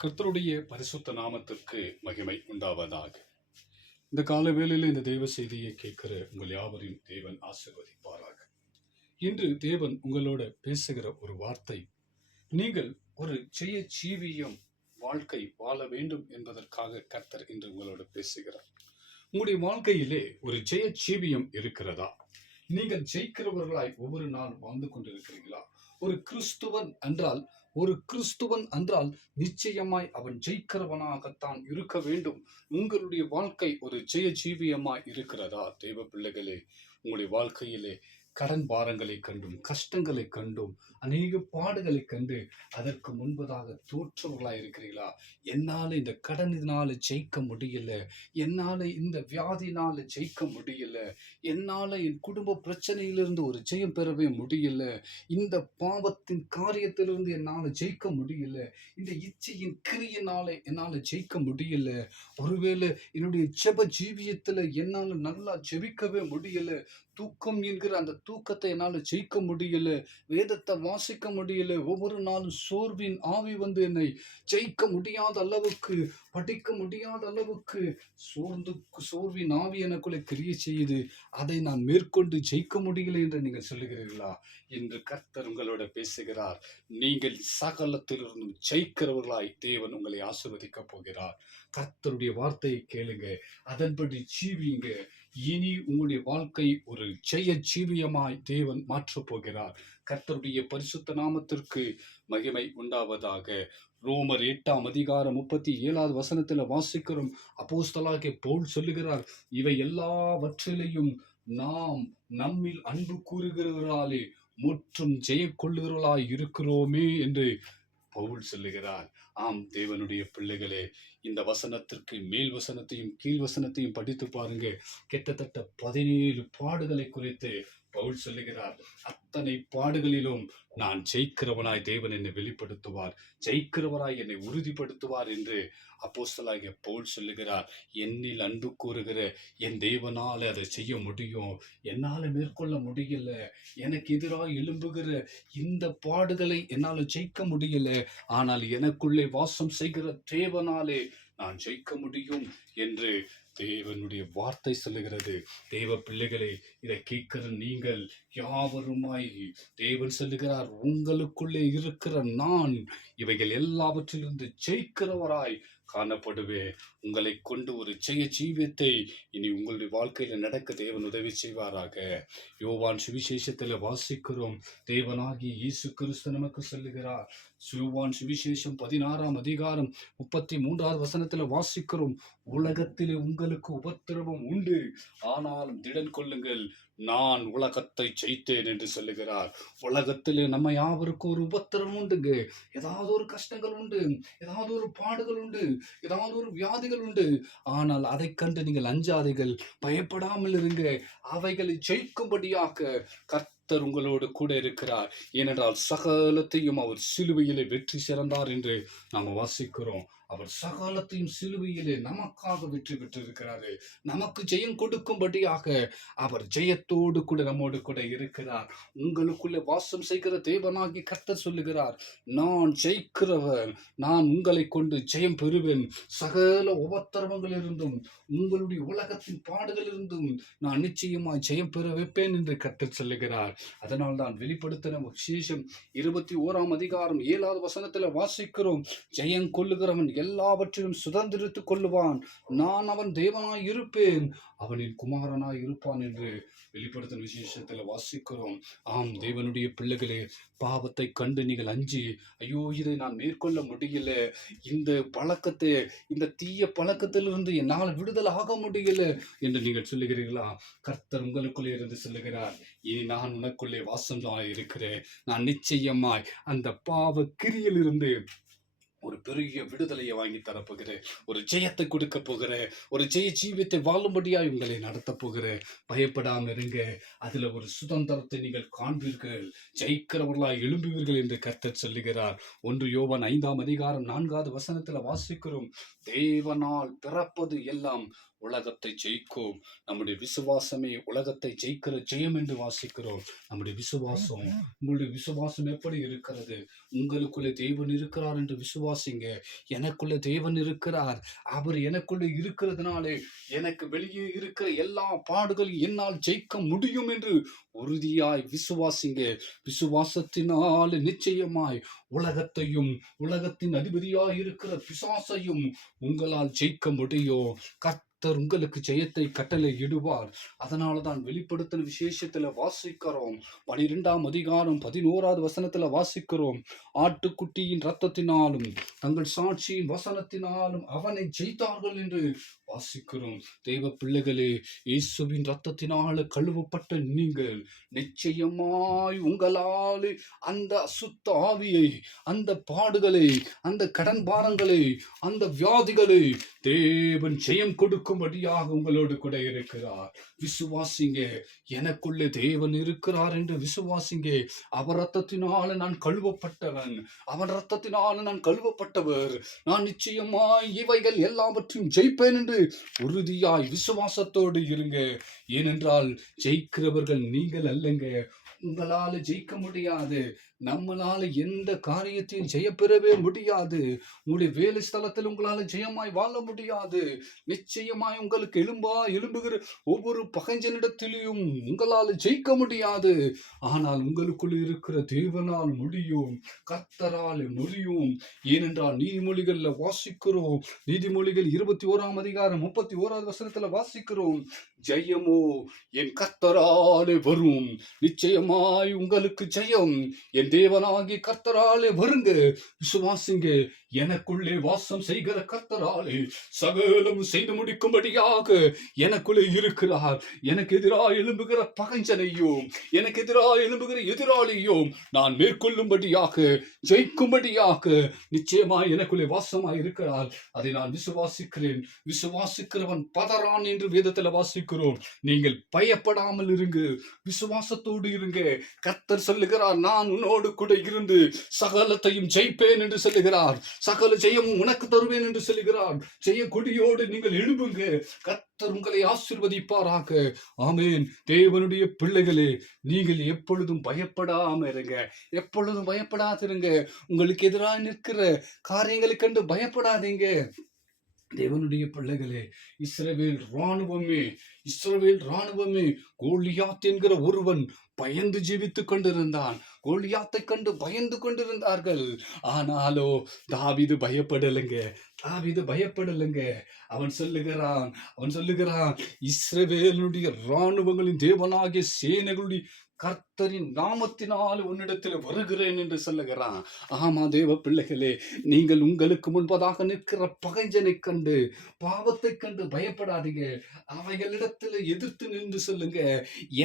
கர்த்தருடைய பரிசுத்த நாமத்திற்கு மகிமை உண்டாவதாக. இந்த கால வேளையில் இந்த தெய்வ செய்தியை கேட்கிற உங்கள் யாவரையும் தேவன் ஆசீர்வதிப்பாராக. இன்று தேவன் உங்களோட பேசுகிற ஒரு வார்த்தை, நீங்கள் ஒரு ஜெய ஜீவியம் வாழ்க்கை வாழ வேண்டும் என்பதற்காக கர்த்தர் இன்று உங்களோட பேசுகிறார். உங்களுடைய வாழ்க்கையிலே ஒரு ஜெய ஜீவியம் இருக்கிறதா? நீங்கள் ஜெயிக்கிறவர்களாய் ஒவ்வொரு நாளும் வாழ்ந்து கொண்டிருக்கிறீர்களா? ஒரு கிறிஸ்துவன் என்றால் நிச்சயமாய் அவன் ஜெயிக்கிறவனாகத்தான் இருக்க வேண்டும். உங்களுடைய வாழ்க்கை ஒரு ஜெய ஜீவியமாய் இருக்கிறதா? தேவ பிள்ளைகளே, உங்களுடைய வாழ்க்கையிலே கடன் பாரங்களை கண்டும் கஷ்டங்களை கண்டும் அநேக பாடுகளை கண்டு அதற்கு முன்பதாக தோற்றவர்களாய் இருக்கிறீர்களா? என்னால இந்த கடனினால ஜெயிக்க முடியல, என்னால இந்த வியாதினால ஜெயிக்க முடியல, என்னால என் குடும்ப பிரச்சனையிலிருந்து ஒரு ஜெயம் பெறவே முடியல, இந்த பாவத்தின் காரியத்திலிருந்து என்னால ஜெயிக்க முடியல, இந்த இச்சையின் கிரியினால என்னால ஜெயிக்க முடியல, ஒருவேளை என்னுடைய ஜெப ஜீவியத்துல என்னால நல்லா ஜெபிக்கவே முடியல, தூக்கம் என்கிற அந்த தூக்கத்தை என்னால ஜெயிக்க முடியல, வேதத்தை வாசிக்க முடியல, ஒவ்வொரு நாளும் சோர்வின் ஆவி வந்து என்னை ஜெயிக்க முடியாத அளவுக்கு, படிக்க முடியாத அளவுக்கு சோர்வின் ஆவி எனக்குள்ளே கிரியை செய்யுது, அதை நான் மேற்கொண்டு ஜெயிக்க முடியல என்று நீங்கள் சொல்லுகிறீர்களா? என்று கர்த்தர் உங்களோட பேசுகிறார். நீங்கள் சகலத்திலிருந்தும் ஜெயிக்கிறவர்களாய் தேவன் உங்களை ஆசீர்வதிக்க போகிறார். கர்த்தருடைய வார்த்தையை கேளுங்க, அதன்படி ஜீவியுங்க. இனி உங்களுடைய வாழ்க்கை ஒரு ஜெய ஜீவியமாய் தேவன் மாற்றப் போகிறார். கர்த்தருடைய பரிசுத்த நாமத்திற்கு மகிமை உண்டாவதாக. ரோமர் 8:37 வாசிக்கிறோம். அப்போஸ்தலனாகிய பவுல் சொல்லுகிறார், இவை எல்லாவற்றிலையும் நாம் நம்மில் அன்பு கூறுகிறவர்களாலே முற்றும் ஜெய கொள்ளுகிறவர்களாய் இருக்கிறோமே என்று பவுல் சொல்லுகிறார். ஆம் தேவனுடைய பிள்ளைகளே, இந்த வசனத்திற்கு மேல் வசனத்தையும் கீழ் வசனத்தையும் படித்து பாருங்க. கிட்டத்தட்ட 17 பாடுகளை குறித்து பவுல் சொல்லுகிறார். அத்தனை பாடுகளிலும் நான் ஜெயிக்கிறவனாய் தேவன் என்னை வெளிப்படுத்துவார், ஜெயிக்கிறவராய் என்னை உறுதிப்படுத்துவார் என்று அப்போஸ்தலனாகிய பவுல் சொல்லுகிறார். என்னில் அன்பு கூறுகிற என் தேவனால அதை செய்ய முடியும், என்னால மேற்கொள்ள முடியல, எனக்கு எதிராக எழும்புகிற இந்த பாடுகளை என்னால ஜெயிக்க முடியல, ஆனால் எனக்குள்ளே வாசம் செய்கிற தேவனாலே நான் ஜெயிக்க முடியும் என்று தேவனுடைய வார்த்தை சொல்லுகிறது. தேவ பிள்ளைகளே, இதை கேட்கிற நீங்கள் யாவருமாய் தேவன் சொல்லுகிறார், உங்களுக்குள்ளே இருக்கிற நான் இவைகள் எல்லாவற்றிலிருந்து ஜெயிக்கிறவராய் காணப்படுவேன். உங்களை கொண்டு ஒரு ஜெய ஜீவியத்தை இனி உங்களுடைய வாழ்க்கையில நடக்க தேவன் உதவி செய்வாராக. யோவான் சுவிசேஷத்துல வாசிக்கிறோம், தேவனாகி இயேசு கிறிஸ்து நமக்கு சொல்லுகிறார். யோவான் சுவிசேஷம் 16:33 வாசிக்கிறோம், உலகத்திலே உங்களுக்கு உபத்திரவம் உண்டு, ஆனாலும் திடன் கொள்ளுங்கள், நான் உலகத்தை ஜெயித்தேன் என்று சொல்லுகிறார். உலகத்திலே நம்ம யாவருக்கும் ஒரு உபத்திரவம் உண்டுங்க. ஏதாவது ஒரு கஷ்டங்கள் உண்டு, ஏதாவது ஒரு பாடுகள் உண்டு, ஏதாவது ஒரு வியாதிகள் உண்டு. ஆனால் அதை கண்டு நீங்கள் அஞ்சாதீர்கள், பயப்படாமல் இருங்க. அவைகளை ஜெயிக்கும்படியாக கர்த்தர் உங்களோடு கூட இருக்கிறார். ஏனென்றால் சகலத்தையும் அவர் சிலுவையிலே வெற்றி சிறந்தார் என்று நாம் வாசிக்கிறோம். அவர் சகலத்தையும் சிலுவையிலே நமக்காக வெற்றி பெற்றிருக்கிறாரு. நமக்கு ஜெயம் கொடுக்கும்படியாக அவர் ஜெயத்தோடு கூட நம்மோடு கூட இருக்கிறார். உங்களுக்குள்ளே வாசம் செய்கிற தேவனாகி கர்த்தர் சொல்லுகிறார், நான் ஜெயிக்கிறவர், நான் உங்களை கொண்டு ஜெயம் பெறுவேன். சகல உபத்திரவங்களிலிருந்தும் உங்களுடைய உலகத்தின் பாடுகளிலிருந்தும் நான் நிச்சயமாய் ஜெயம் பெற வைப்பேன் என்று கர்த்தர் சொல்லுகிறார். அதனால் தான் வெளிப்படுத்தின விசேஷம் 21:7 வாசிக்கிறோம், ஜெயம் கொள்ளுகிறவன் எல்லாவற்றையும் சுதந்திரித்துக் கொள்ளுவான், நான் அவன் தேவனாய் இருப்பேன், அவனின் குமாரனாய் இருப்பான் என்று வெளிப்படுத்தின விசேஷத்துல வாசிக்கிறோம். ஆம் தேவனுடைய பிள்ளைகளே, பாவத்தை கண்டு நீங்கள் அஞ்சி, ஐயோ இதை நான் மேற்கொள்ள முடியல, இந்த பழக்கத்தை, இந்த தீய பழக்கத்திலிருந்து என்னால் விடுதலை ஆக முடியல என்று நீங்கள் சொல்லுகிறீர்களா? கர்த்தர் உங்களுக்குள்ளே இருந்து சொல்லுகிறார், இனி நான் உனக்குள்ளே வாசம் இருக்கிறேன். நான் நிச்சயமாய் அந்த பாவ கிரியிலிருந்து ஒரு பெரிய விடுதலையை வாங்கி தரப்போகிறேன், ஒரு ஜெயத்தை கொடுக்க போகிறேன், ஒரு ஜெய ஜீவியத்தை வாழும்படியாய் உங்களை நடத்த போகிறேன். பயப்படாமல் இருங்க, அதுல ஒரு சுதந்திரத்தை நீங்கள் காண்பீர்கள், ஜெயிக்கிறவர்களாய் எழும்புவீர்கள் என்று கர்த்தர் சொல்லுகிறார். 1 யோவான் 5:4 வாசிக்கிறோம், தேவனால் பிறப்பது எல்லாம் உலகத்தை ஜெயிக்கும், நம்முடைய விசுவாசமே உலகத்தை ஜெயிக்கிற ஜெயம் என்று வாசிக்கிறோம். நம்முடைய விசுவாசம், உங்களுடைய விசுவாசம் எப்படி இருக்கிறது? உங்களுக்குள்ளே தேவன் இருக்கிறார் என்று விசுவாசம் விசுவாசிங்க. எனக்குள்ள தேவன் இருக்கிறார். அவர் எனக்குள்ள இருக்கிறதுனாலே எனக்கு வெளியே இருக்கிற எல்லா பாடுகளையும் என்னால் ஜெயிக்க முடியும் என்று உறுதியாய் விசுவாசிங்க. விசுவாசத்தினால் நிச்சயமாய் உலகத்தையும் உலகத்தின் அதிபதியாய் இருக்கிற பிசாசையும் உங்களால் ஜெயிக்க முடியும். கர்த்தர் உங்களுக்கு ஜெயத்தை கட்டளை இடுவார். அதனாலதான் வெளிப்படுத்தின விசேஷத்துல வாசிக்கிறோம். 12ஆம் அதிகாரம் 11வது வசனத்துல வாசிக்கிறோம். ஆட்டுக்குட்டியின் இரத்தத்தினாலும் தங்கள் சாட்சியின் வசனத்தினாலும் அவனை ஜெயித்தார்கள் என்று வாசிக்கிறோம். தெய்வ பிள்ளைகளே, இயேசுவின் இரத்தத்தினால கழுவப்பட்ட நீங்கள் நிச்சயமாய் உங்களால் அந்த அசுத்த ஆவியை, அந்த பாடுகளை, அந்த கடன் பாரங்களை, அந்த வியாதிகளை தேவன் ஜெயம் கொடுக்கும்படியாக உங்களோடு கூட இருக்கிறார். விசுவாசிங்க. எனக்குள்ளே தேவன் இருக்கிறார் என்று விசுவாசிங்க. அவர் ரத்தத்தினால நான் கழுவப்பட்டவன், அவன் ரத்தத்தினால நான் கழுவப்பட்டவர். நான் நிச்சயமாய் இவைகள் எல்லாவற்றையும் ஜெயிப்பேன் என்று உறுதியாய் விசுவாசத்தோடு இருங்க. ஏனென்றால் ஜெயிக்கிறவர்கள் நீங்கள் அல்லங்க. உங்களால ஜெயிக்க முடியாது. நம்மளால எந்த காரியத்தையும் ஜெயப்பெறவே முடியாது. உங்களுடைய வேலை ஸ்தலத்தில் உங்களால ஜெயமாய் வாழ முடியாது. நிச்சயமாய் உங்களுக்கு எழும்புகிற ஒவ்வொரு பகைஞ்சனிடத்திலையும் உங்களால் ஜெயிக்க முடியாது. ஆனால் உங்களுக்குள் இருக்கிற தேவனால் முடியும், கர்த்தரால் முடியும். ஏனென்றால் நீதிமொழிகள்ல வாசிக்கிறோம். நீதிமொழிகள் 21ஆம் அதிகாரம் 31வது வசனத்துல வாசிக்கிறோம். ஜெயமோ என் கர்த்தராலே வரும். நிச்சயமாய் உங்களுக்கு ஜெயம் என் தேவனாகி கர்த்தராலே வருங்க. விசுவாசிங்க. எனக்குள்ளே வாசம் செய்கிற கர்த்தராலே சகலம் செய்து முடிக்கும்படியாக எனக்குள்ளே இருக்கிறார். எனக்கு எதிராக எழும்புகிற பகைஞ்சனையும், எனக்கு எதிராக எழும்புகிற எதிராளியும் நான் மேற்கொள்ளும்படியாக, ஜெயிக்கும்படியாக நிச்சயமாய் எனக்குள்ளே வாசமாய் இருக்கிறார். அதை நான் விசுவாசிக்கிறேன். விசுவாசிக்கிறவன் பதறான் என்று வேதத்துல வாசிக்கிறோம். நீங்கள் பயப்படாமல் இருங்க, விசுவாசத்தோடு இருங்க. கர்த்தர் சொல்லுகிறார், நான் உன்னோடு கூட இருந்து சகலத்தையும் ஜெயிப்பேன் என்று சொல்லுகிறார். சகல ஜெயமும் உனக்கு தருவேன் என்று சொல்லுகிறார். ஜெய கொடியோடு நீங்கள் எழும்புங்க. கர்த்தர் உங்களை ஆசீர்வதிப்பாராக. ஆமென். தேவனுடைய பிள்ளைகளே, நீங்கள் எப்பொழுதும் பயப்படாம இருங்க. எப்பொழுதும் பயப்படாதிருங்க. உங்களுக்கு எதிராக நிற்கிற காரியங்களை கண்டு பயப்படாதீங்க. தேவனுடைய பிள்ளைகளே, இஸ்ரவேல் ராணுவமே கோலியாத் என்கிற ஒருவன் பயந்து ஜீவித்துக் கொண்டிருந்தான். கோலியாத்தை கண்டு பயந்து கொண்டிருந்தார்கள். ஆனாலோ தாவீது பயப்படலைங்க. அவன் சொல்லுகிறான், இஸ்ரவேலுடைய ராணுவங்களின் தேவனாகிய சேனைகளுடைய கர்த்தரின் நாமத்தினால் உன்னிடத்தில் வருகிறேன் என்று சொல்லுகிறான். ஆமா தேவ பிள்ளைகளே, நீங்கள் உங்களுக்கு முன்பதாக நிற்கிற பகைஞ்சனை கண்டு, பாவத்தை கண்டு பயப்படாதீங்க. அவைகளிடத்தில் எதிர்த்து நின்று சொல்லுங்க,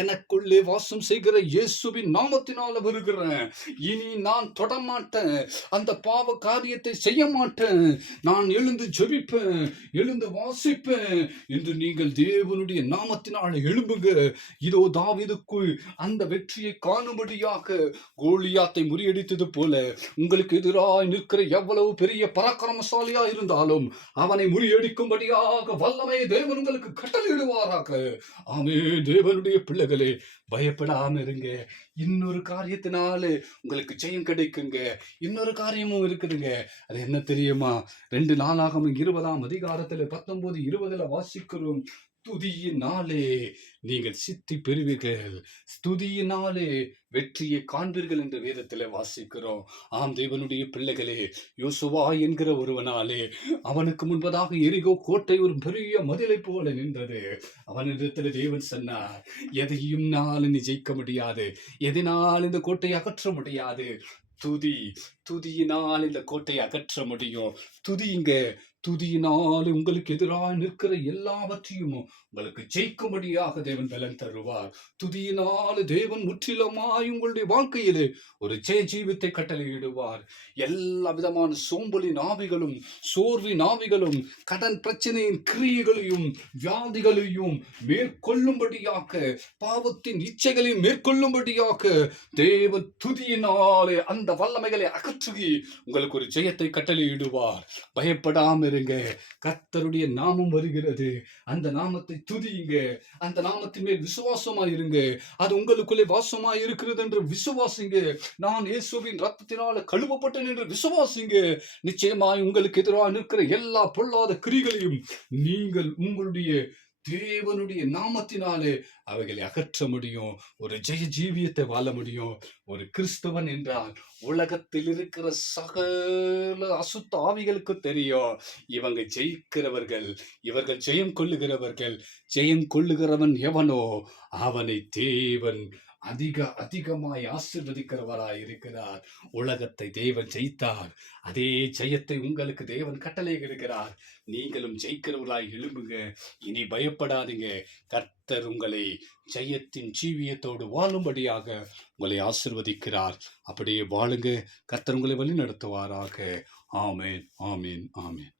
எனக்குள்ளே வாசம் செய்கிற இயேசுவின் நாமத்தினால வருகிறேன். இனி நான் தொடமாட்டேன், அந்த பாவ காரியத்தை செய்ய மாட்டேன். நான் எழுந்து ஜெபிப்பேன், எழுந்து வாசிப்பேன் என்று நீங்கள் தேவனுடைய நாமத்தினால எழும்புங்க. இதோ தாவீதுக்குள் அந்த வெற்றியை காணும்படியாக கோலியாத்தை முறியடித்தது போல உங்களுக்கு எதிராய் நிற்கிற எவ்வளவு பெரிய பராக்கிரமசாலியா இருந்தாலும் அவனை முறியடிக்கும்படியாக வல்லமை தேவன் உங்களுக்கு கட்டளையிடுவாராக. ஆமே தேவனுடைய பிள்ளைகளே, பயப்படாம இருங்க. இன்னொரு காரியத்தினால உங்களுக்கு ஜெயம் கிடைக்குங்க. இன்னொரு காரியமும் இருக்குதுங்க. அது என்ன தெரியுமா? 2 நாளாகமம் 20ஆம் அதிகாரத்துல 19, 20ல வாசிக்கிறோம். ஸ்துதியினாலே நீங்கள் சித்தி பெறுவீர்கள், ஸ்துதியினாலே வெற்றியை காண்பீர்கள் என்று வேதத்திலே வாசிக்கிறோம். ஆம் தேவனுடைய பிள்ளைகளே, யோசுவா என்கிற ஒருவனாலே அவனுக்கு முன்பதாக எரிகோ கோட்டை ஒரு பெரிய மதிலை போல நின்றது. அவனிடத்தில் தேவன் சொன்னார், எதையும் நாள் நீ ஜெயிக்க முடியாது, எதனால் இந்த கோட்டையை அகற்ற முடியாது. துதியினால் இந்த கோட்டையை அகற்ற முடியும். துதிங்க. துதியினால் உங்களுக்கு எதிராக நிற்கிற எல்லாவற்றையும் உங்களுக்கு ஜெயிக்கும்படியாக தேவன் பலன் தருவார். துதியினால் தேவன் முற்றிலுமாய் உங்களுடைய வாழ்க்கையிலே ஒரு ஜெய ஜீவித்தை கட்டளையிடுவார். எல்லா விதமான சோம்பலின் ஆவிகளும், சோர்வின் ஆவிகளும், கடன் பிரச்சனையின் கிரியைகளையும் வியாதிகளையும் மேற்கொள்ளும்படியாக, பாவத்தின் இச்சைகளையும் மேற்கொள்ளும்படியாக தேவன் துதியினாலே அந்த வல்லமைகளை அகற்றி உங்களுக்கு ஒரு ஜெயத்தை கட்டளையிடுவார். பயப்படாமல் உணருங்க. கர்த்தருடைய நாமம் வருகிறது. அந்த நாமத்தை துதியுங்க. அந்த நாமத்தின் மேல் விசுவாசமா இருங்க. அது உங்களுக்குள்ளே வாசமா இருக்கிறது என்று விசுவாசிங்க. நான் இயேசுவின் ரத்தத்தினால கழுவப்பட்டேன் என்று விசுவாசிங்க. நிச்சயமாய் உங்களுக்கு எதிராக நிற்கிற எல்லா பொல்லாத கிரிகளையும் நீங்கள் உங்களுடைய தேவனுடைய நாமத்தினாலே அவைகளை அகற்ற முடியும். ஒரு ஜெய ஜீவியத்தை வாழ முடியும். ஒரு கிறிஸ்தவன் என்றால் உலகத்தில் இருக்கிற சகல அசுத்த ஆவிகளுக்கு தெரியும், இவங்க ஜெயிக்கிறவர்கள், இவர்கள் ஜெயம் கொள்ளுகிறவர்கள். ஜெயம் கொள்ளுகிறவன் எவனோ அவனை தேவன் அதிகமாய் ஆசீர்வதிக்கிறவராய் இருக்கிறார். உலகத்தை தேவன் ஜெயித்தார். அதே ஜெயத்தை உங்களுக்கு தேவன் கட்டளையிடுகிறார். நீங்களும் ஜெயிக்கிறவர்களாய் எழும்புங்க. இனி பயப்படாதீங்க. கர்த்தர் உங்களை ஜெயத்தின் ஜீவியத்தோடு வாழும்படியாக உங்களை ஆசீர்வதிக்கிறார். அப்படியே வாழுங்க. கர்த்தர் உங்களை வழி நடத்துவாராக. ஆமென், ஆமென், ஆமென்.